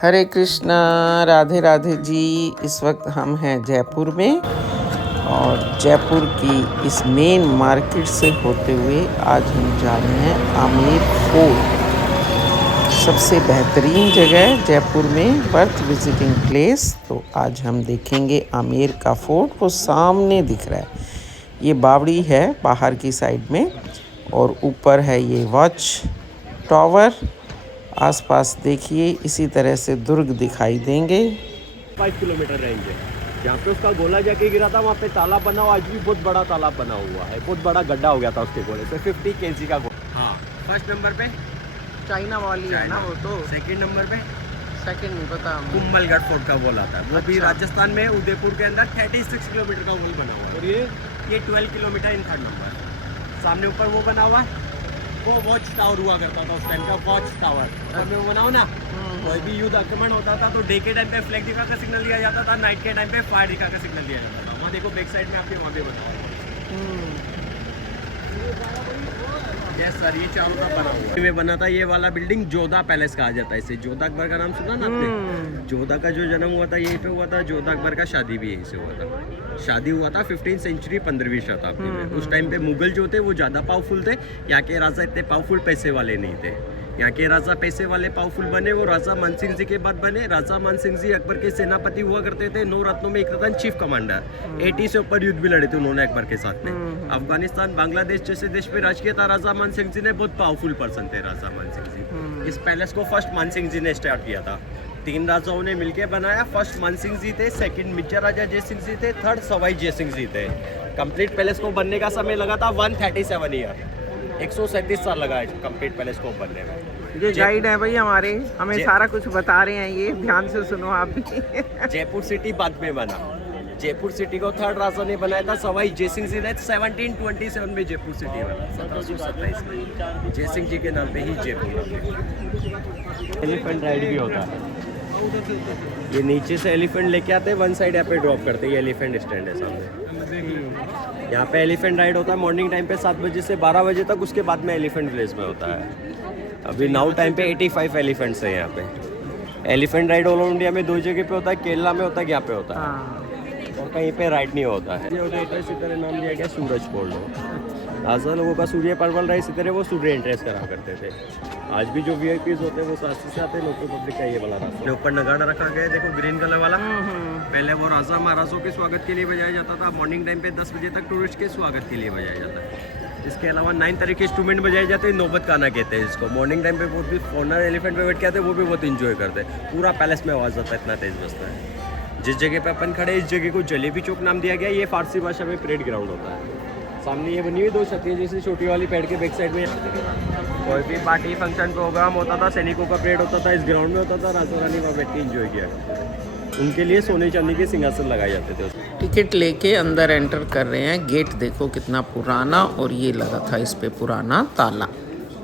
हरे कृष्णा, राधे राधे जी। इस वक्त हम हैं जयपुर में और जयपुर की इस मेन मार्केट से होते हुए आज हम जा रहे हैं आमेर फोर्ट। सबसे बेहतरीन जगह जयपुर में, वर्थ विजिटिंग प्लेस। तो आज हम देखेंगे आमेर का फोर्ट। वो सामने दिख रहा है, ये बावड़ी है बाहर की साइड में और ऊपर है ये वॉच टावर। आसपास देखिए इसी तरह से दुर्ग दिखाई देंगे। 5 किलोमीटर रेंज है। जहाँ पे उसका गोला जाके गिरा था वहाँ पे तालाब बना हुआ, आज भी बहुत बड़ा तालाब बना हुआ है। बहुत बड़ा गड्ढा हो गया था उसके गोले से। 50 kg का गोला। हाँ, फर्स्ट नंबर पे चाइना वाली है ना वो तो। सेकंड नंबर पे सेकंड नहीं पता। कुंभलगढ़ फोर्ट का गोल आता है। वो भी अच्छा। राजस्थान में उदयपुर के अंदर 36 किलोमीटर का गोल बना हुआ है। और ये 12 किलोमीटर इन थर्ड नंबर। सामने ऊपर वो बना हुआ है, वो वॉच टावर हुआ करता था उस टाइम का। वॉच टावर में वो बनाओ ना, कोई भी युद्ध आक्रमण होता था तो डे के टाइम पे फ्लैग दिखा का सिग्नल दिया जाता था, नाइट के टाइम पे फायर दिखा का सिग्नल दिया जाता था। वहाँ देखो बैक साइड में आपके वहाँ पे बना हुआ। यस सर, ये चारों तरफ बना हुआ है। बना था ये वाला बिल्डिंग जोधा पैलेस कहा जाता है इसे। जोधा अकबर का नाम सुना ना आपने? जोधा का जो जन्म हुआ था यहीं पे हुआ था। जोधा अकबर का शादी भी यहीं से हुआ था। शादी हुआ था 15वीं सेंचुरी, 15वीं शताब्दी में। उस टाइम पे मुगल जो थे वो ज़्यादा पावरफुल थे। यहाँ के राजा इतने पावरफुल पैसे वाले नहीं थे। यहाँ के राजा पैसे वाले पावरफुल बने वो राजा मानसिंह जी के बाद बने। राजा मानसिंह जी अकबर के सेनापति हुआ करते थे। 9 रत्नों में एक रत्न चीफ कमांडर। 80 से ऊपर युद्ध भी लड़े थे उन्होंने अकबर के साथ में। अफगानिस्तान, बांग्लादेश जैसे देश पे राज किया था राजा मानसिंह जी ने। बहुत पावरफुल पर्सन थे राजा मानसिंह जी। इस पैलेस को फर्स्ट मानसिंह जी ने स्टार्ट किया था। 3 राजाओं ने मिलकर बनाया। फर्स्ट मानसिंह जी थे, सेकंड मिर्जा राजा जय सिंह जी थे, थर्ड सवाई जय सिंह जी थे। कंप्लीट पैलेस को बनने का समय लगा था 137 ईयर। 137 साल लगा है कंप्लीट पैलेस को बनने में। ये गाइड है भाई हमारे, हमें सारा कुछ बता रहे हैं। ये ध्यान से सुनो आप भी। जयपुर सिटी बाद में बना। जयपुर सिटी को थर्ड राजा ने बनाया था, सवाई जय सिंह जी ने। 1727 में जयपुर सिटी बना, 1727 में जय सिंह जी के नाम पे ही जयपुर। एलिफेंट राइड भी होता है। ये नीचे से एलिफेंट लेके आते हैं, वन साइड यहाँ पे ड्रॉप करते हैं। ये एलिफेंट स्टैंड है सामने। यहाँ पे एलिफेंट राइड होता है मॉर्निंग टाइम पे 7 बजे से 12 बजे तक। उसके बाद में एलिफेंट विलेज में होता है। अभी नाउ टाइम पे 85 एलिफेंट्स हैं यहाँ पे। एलिफेंट राइड ऑल इंडिया में 2 जगह पे होता है, केरला में होता है, यहाँ पे होता है और कहीं पे राइड नहीं होता है। ये इसी तरह नाम दिया गया सूरज पोर्ट। राजा लोगों का सूर्य परवल रहा, इसी तरह वो सूर्य एंट्रेस करा करते थे। आज भी जो वीआईपीज होते हैं वो शास्त्री से आते हैं। लोकल पब्लिक का ये वाला रास्ता ऊपर नगाड़ा रखा गया है, देखो ग्रीन कलर वाला। पहले वो राजा महाराजों के स्वागत के लिए बजाया जाता था। मॉर्निंग टाइम पे 10 बजे तक टूरिस्ट के स्वागत के लिए बजाया जाता है। इसके अलावा 9 तरह के इंस्ट्रूमेंट बजाए जाते हैं। नौबत गाना कहते हैं इसको। मॉर्निंग टाइम पे बहुत भी फॉरनर एलिफेंट पे बैठ के आते हैं, वो भी बहुत इंजॉय करते हैं। पूरा पैलेस में आवाज़ आता है, इतना तेज बजता है। जिस जगह पे अपन खड़े इस जगह को जलेबी चौक नाम दिया गया। ये फारसी भाषा में परेड ग्राउंड होता है। सामने ये बनी हुई 2 छतरियाँ जैसे छोटी वाली पेड़ के बैक साइड में। कोई भी पार्टी फंक्शन प्रोग्राम होता था, सैनिकों का परेड होता था, इस ग्राउंड में होता था। राजा रानी वहाँ बैठ के इंजॉय किया। उनके लिए सोने चांदी के सिंहासन लगाए जाते थे। टिकट लेके अंदर एंटर कर रहे हैं। गेट देखो कितना पुराना, और ये लगा था इस पे पुराना ताला।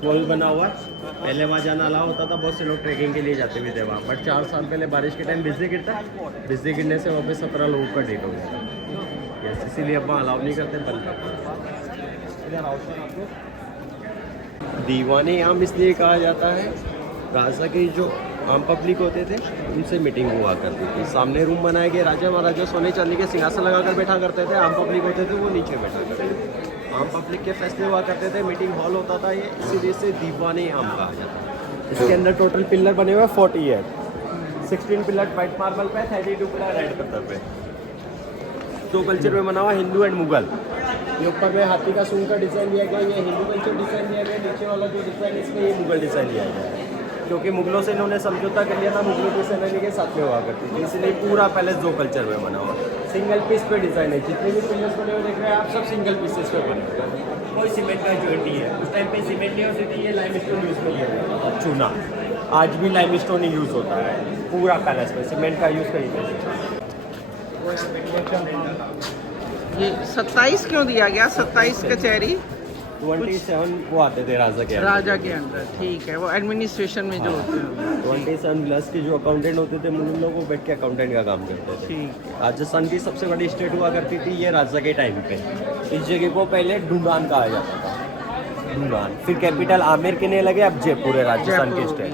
पुल बना हुआ है। पहले वहाँ जाना अलाउ होता था, बहुत से लोग ट्रैकिंग के लिए जाते भी थे वहाँ। बट 4 साल पहले बारिश के टाइम बिजली गिरता है। बिजली गिरने से वहाँ पे 17 लोगों का डेथ हो गया था। यस, इसीलिए अब वहाँ अलाउ नहीं करते, बंद करते। दीवाने आम इसलिए कहा जाता है, राजा के जो आम पब्लिक होते थे उनसे मीटिंग हुआ करती थी। सामने रूम बनाए गए, राजा महाराजा सोने चांदी के सिंहासन लगाकर बैठा करते थे। आम पब्लिक होते थे वो नीचे बैठा करते थे। आम पब्लिक के फैसले हुआ करते थे, मीटिंग हॉल होता था ये, इसीलिए से दीवाने आम कहा जाता है। इसके अंदर टोटल पिलर बने हुए 40 है। 16 पिलर वाइट मार्बल पे, 32 पिलर रेड पत्थर पे। 2 कल्चर में बना हुआ, हिंदू एंड मुगल। ये ऊपर में हाथी का सूंड का डिज़ाइन दिया गया, ये हिंदू कल्चर डिज़ाइन दिया गया। नीचे वाला जो डिज़ाइन इसमें ये मुगल डिज़ाइन दिया गया है, क्योंकि मुगलों से इन्होंने समझौता कर लिया था। मुगलों की सेनानी के साथ में हुआ करती थी, इसलिए पूरा पैलेस 2 कल्चर में बना हुआ। सिंगल पीस पे डिज़ाइन है। जितने भी पिलर्स बने हुए देख रहे हैं आप, सब सिंगल पीसेस पे बने हुए हैं। कोई सीमेंट का जॉइंट नहीं है। उस टाइम पे सीमेंट नहीं होती थी, ये लाइमस्टोन यूज़ कर लिया जाता था, चूना। आज भी लाइमस्टोन ही यूज़ होता है पूरा पैलेस में, सीमेंट का यूज़ कहीं नहीं। ये 27 क्यों दिया गया? 27 कचहरी 27 वो आते थे राजा के अंदर। ठीक है, वो एडमिनिस्ट्रेशन में जो होते हैं। 27 प्लस के जो अकाउंटेंट होते थे मुन लोग, वो बैठ के अकाउंटेंट का काम करते थे। ठीक। राजस्थान की सबसे बड़ी स्टेट हुआ करती थी ये राजा के टाइम पे। इस जगह को पहले ढूंढान कहा जाता था, ढूंढान। फिर कैपिटल आमेर के लिए लगे, अब जयपुर है राजस्थान की स्टेट।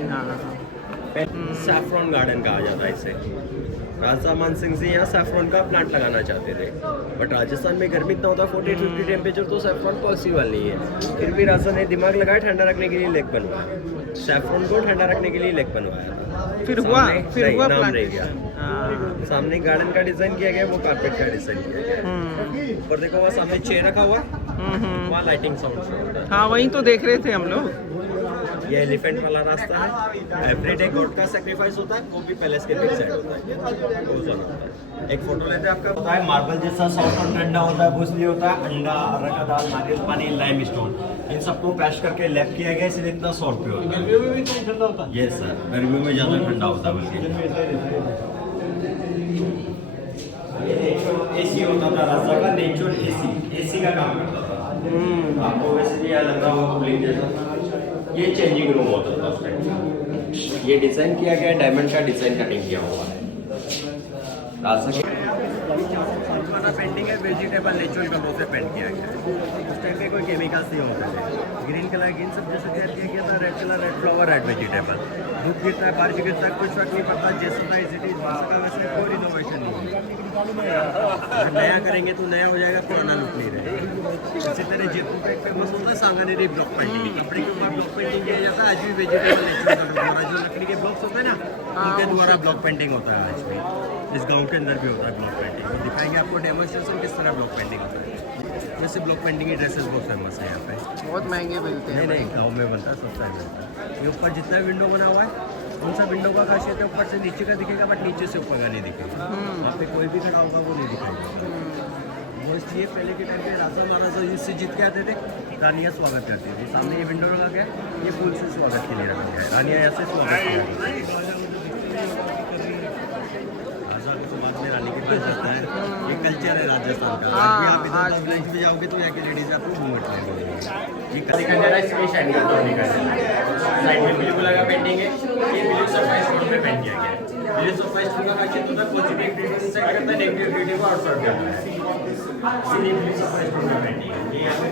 सैफरॉन गार्डन कहा जाता है इसे। राजा मान सिंह जी यहाँ सैफरॉन का प्लांट लगाना चाहते थे, बट राजस्थान में गर्मी इतना होता है 40-50 टेम्परेचर, तो सैफरॉन पॉसिबल नहीं है। फिर भी राजा ने दिमाग लगाया, ठंडा रखने के लिए लेक बनवाया, सैफरॉन को ठंडा रखने के लिए लेक बनवाया था। फिर हुआ नाम प्लांट रह गया। सामने गार्डन का डिजाइन किया गया, वो कारपेट का डिजाइन किया गया। ऊपर देखो वहाँ सामने चेयर रखा हुआ है, वहाँ लाइटिंग साउंड। हाँ वहीं तो देख रहे थे हम लोग। ये एलिफेंट वाला रास्ता है। एवरीडे गॉड का सैक्रिफाइस होता है, वो भी पैलेस के बैक साइड होता है। वो जोन होता है। एक फोटो लेते हैं आपका, होता है मार्बल जैसा सॉफ्ट और ठंडा होता है, भूसली होता है, अंडा, अरहर का दाल, नारियल पानी, लाइम स्टोन, इन सबको पैश करके लैप किया गया, इसलिए इतना 100 रुपये होता है। गर्मियों में भी ठंडा होता है? यस सर, गर्मियों में ज़्यादा ठंडा होता है। बल्कि एसी होता था रास्ता का, नेचुरल एसी का काम करता था। आपको वैसे भी यहाँ लग रहा होगा कूलिंग जैसा। ये चेंजिंग रूम होता था उस टाइम। ये डिजाइन किया गया, डायमंड का डिजाइन कटिंग किया हुआ है। वाला पेंटिंग है, वेजिटेबल नेचुरल कलरों से पेंट किया गया है। उस टाइम पे कोई केमिकल्स नहीं होते थे। ग्रीन कलर ग्रीन सब्जी से तैयार किया गया था, red colour red flower red vegetable. धूप गिरता है, बारिश गिरता है, कुछ फर्क नहीं पड़ता, जैसा था इट इज वैसे कोई रिनोवेशन नहीं है। नया करेंगे तो नया हो जाएगा, पुराना लुक नहीं रहेगा। इसी तरह जयपुर का एक फेमस होता है सांगानेरी ब्लॉक पेंटिंग। कपड़े के ऊपर ब्लॉक पेंटिंग किया जाता है आज भी, वेजिटेबल नेचुरल कलर द्वारा। जो लकड़ी के ब्लॉक्स होते हैं ना, उनके द्वारा ब्लॉक पेंटिंग होता है आज भी। इस गांव के अंदर भी होता है ब्लॉक पेंटिंग। तो दिखाएंगे आपको डेमोन्स्ट्रेशन किस तरह ब्लॉक पेंटिंग होता है। वैसे ब्लॉक पेंटिंग की ड्रेसेस बहुत फेमस है यहाँ पे। बहुत महंगे मिलते हैं। नहीं, गाँव में बनता है, सस्ता ही मिलता है। ये ऊपर जितना विंडो बना हुआ है, कौन सा विंडो का खासियत है, ऊपर से नीचे का दिखेगा, बट नीचे से ऊपर का नहीं दिखेगा। यहाँ पे कोई भी खड़ा होगा वो नहीं दिखाएगा। वो इसलिए पहले के टाइम पे राजा महाराजा इससे जीत के आते थे, रानियाँ स्वागत करती थी। सामने ये विंडो लगा गया, ये फूल से स्वागत के लिए रखा गया है। रानियाँ ऐसे स्वागत किया, बाद में रानी के पास जाता है। ये कल्चर है राजस्थान का। आज भी आप इधर विलेज में जाओगे तो यहाँ के लेडीज आपको घूंघट लेंगे। ये कली का जरा इसमें शाइन करता है। साइड में ब्लू कलर का पेंटिंग है, ये ब्लू सरप्राइज स्टोन पे पेंट किया गया है। ब्लू सरप्राइज स्टोन का खासियत होता है पॉजिटिव एक्टिविटी सेट करता है, नेगेटिव एक्टिविटी को आउटसाइड करता है। इसीलिए ब्लू सरप्राइज स्टोन पे पेंटिंग है। ये यहाँ पे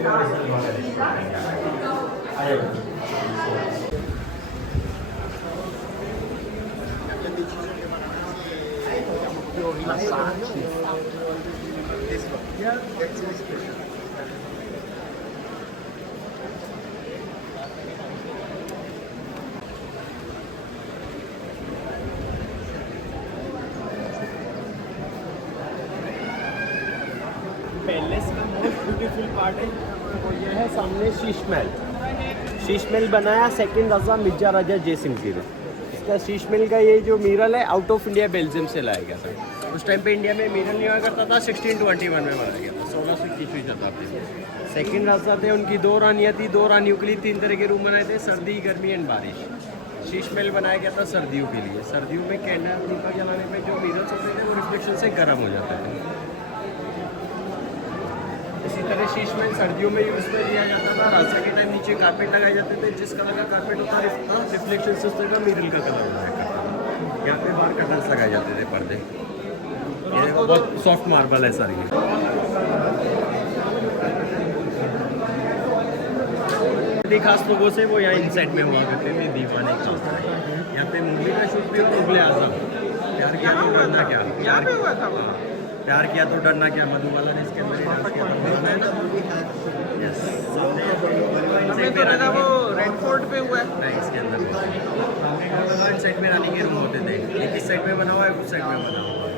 पैलेस का मोस्ट ब्यूटीफुल पार्ट है वो ये है सामने शीश महल। शीश महल बनाया सेकंड राजा मिर्जा राजा जय सिंह जी ने। इसका शीश महल का ये जो मिरर है आउट ऑफ इंडिया बेल्जियम से लाया गया था। उस टाइम पे इंडिया में मिरर नहीं हुआ करता था, 1621 में बनाया गया था, 1621वीं शताब्दी में। सेकंड राजा थे, उनकी 2 रानियाँ थी, 2 रानियों के लिए 3 तरह के रूम बनाए थे, सर्दी गर्मी एंड बारिश। शीश महल बनाया गया था सर्दियों के लिए। सर्दियों में कैंडल दीपक जलाने पे जो मिरर्स होते थे वो रिफ्लेक्शन से गर्म हो जाता है। इसी तरह शीश महल सर्दियों में यूज़ में लिया जाता था। राजा के टाइम नीचे कारपेट लगाए जाते थे, जिस कलर का कारपेट होता था रिफ्लेक्शन से उसका मिरर का कलर हो जाता था। यहाँ पे बाहर कर्टन्स लगाए जाते थे, पर्दे। ये बहुत सॉफ्ट मार्बल है सर। ये खास लोगों से वो यहाँ इनसाइड में हुआ करते थे, दीवाने का। यहाँ पे मूवी का शूट भी हुआ, मुगले आजम। प्यार किया तो डरना क्या, यहाँ पे हुआ था वो। प्यार किया तो डरना क्या, मधुबाला ने इसके अंदर ही डांस किया था ना। यस, हमें तो लगा वो रेड फोर्ट पे हुआ है। नहीं, इसके अंदर इस साइड में रानी के रूम होते थे। एक इस साइड में बना हुआ है, उस साइड में बना हुआ है।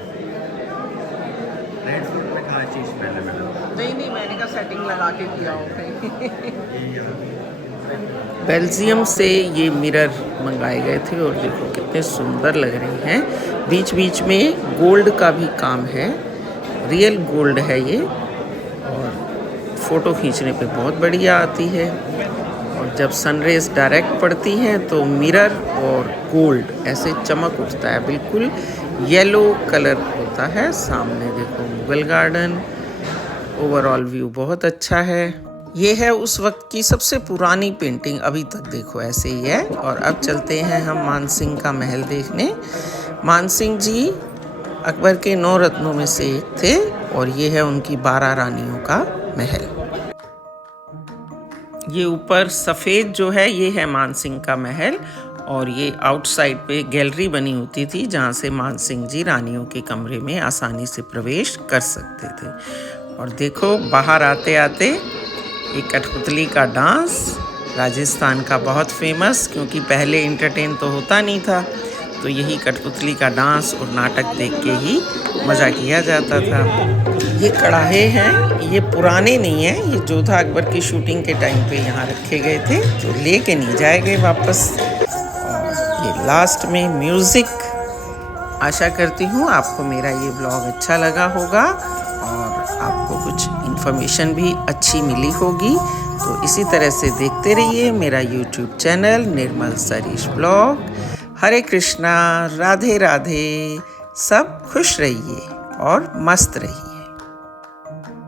रेड फोर्ट में कहाँ चीज़ पहले मैंने नहीं मैंने कहा सेटिंग लगा के किया हो कहीं। बेल्जियम से ये मिरर मंगाए गए थे और देखो कितने सुंदर लग रहे हैं। बीच बीच में गोल्ड का भी काम है, रियल गोल्ड है ये, और फ़ोटो खींचने पे बहुत बढ़िया आती है। और जब सनरेज डायरेक्ट पड़ती हैं तो मिरर और गोल्ड ऐसे चमक उठता है, बिल्कुल येलो कलर होता है। सामने देखो मुगल गार्डन, ओवरऑल व्यू बहुत अच्छा है। ये है उस वक्त की सबसे पुरानी पेंटिंग, अभी तक देखो ऐसे ही है। और अब चलते हैं हम मानसिंह का महल देखने। मानसिंह जी अकबर के 9 रत्नों में से एक थे और ये है उनकी 12 रानियों का महल। ये ऊपर सफ़ेद जो है ये है मानसिंह का महल और ये आउटसाइड पे गैलरी बनी होती थी जहाँ से मान सिंह जी रानियों के कमरे में आसानी से प्रवेश कर सकते थे। और देखो बाहर आते आते ये कठपुतली का डांस राजस्थान का बहुत फेमस, क्योंकि पहले एंटरटेन तो होता नहीं था, तो यही कठपुतली का डांस और नाटक देख के ही मज़ा किया जाता था। ये कड़ाहे हैं, ये पुराने नहीं हैं, ये जोधा अकबर की शूटिंग के टाइम पे यहाँ रखे गए थे, तो लेके नहीं जाए गए वापस। और ये लास्ट में म्यूज़िक। आशा करती हूँ आपको मेरा ये ब्लॉग अच्छा लगा होगा और आपको कुछ इन्फॉर्मेशन भी अच्छी मिली होगी। तो इसी तरह से देखते रहिए मेरा YouTube चैनल निर्मल सरीश ब्लॉग। हरे कृष्णा, राधे राधे, सब खुश रहिए और मस्त रहिए।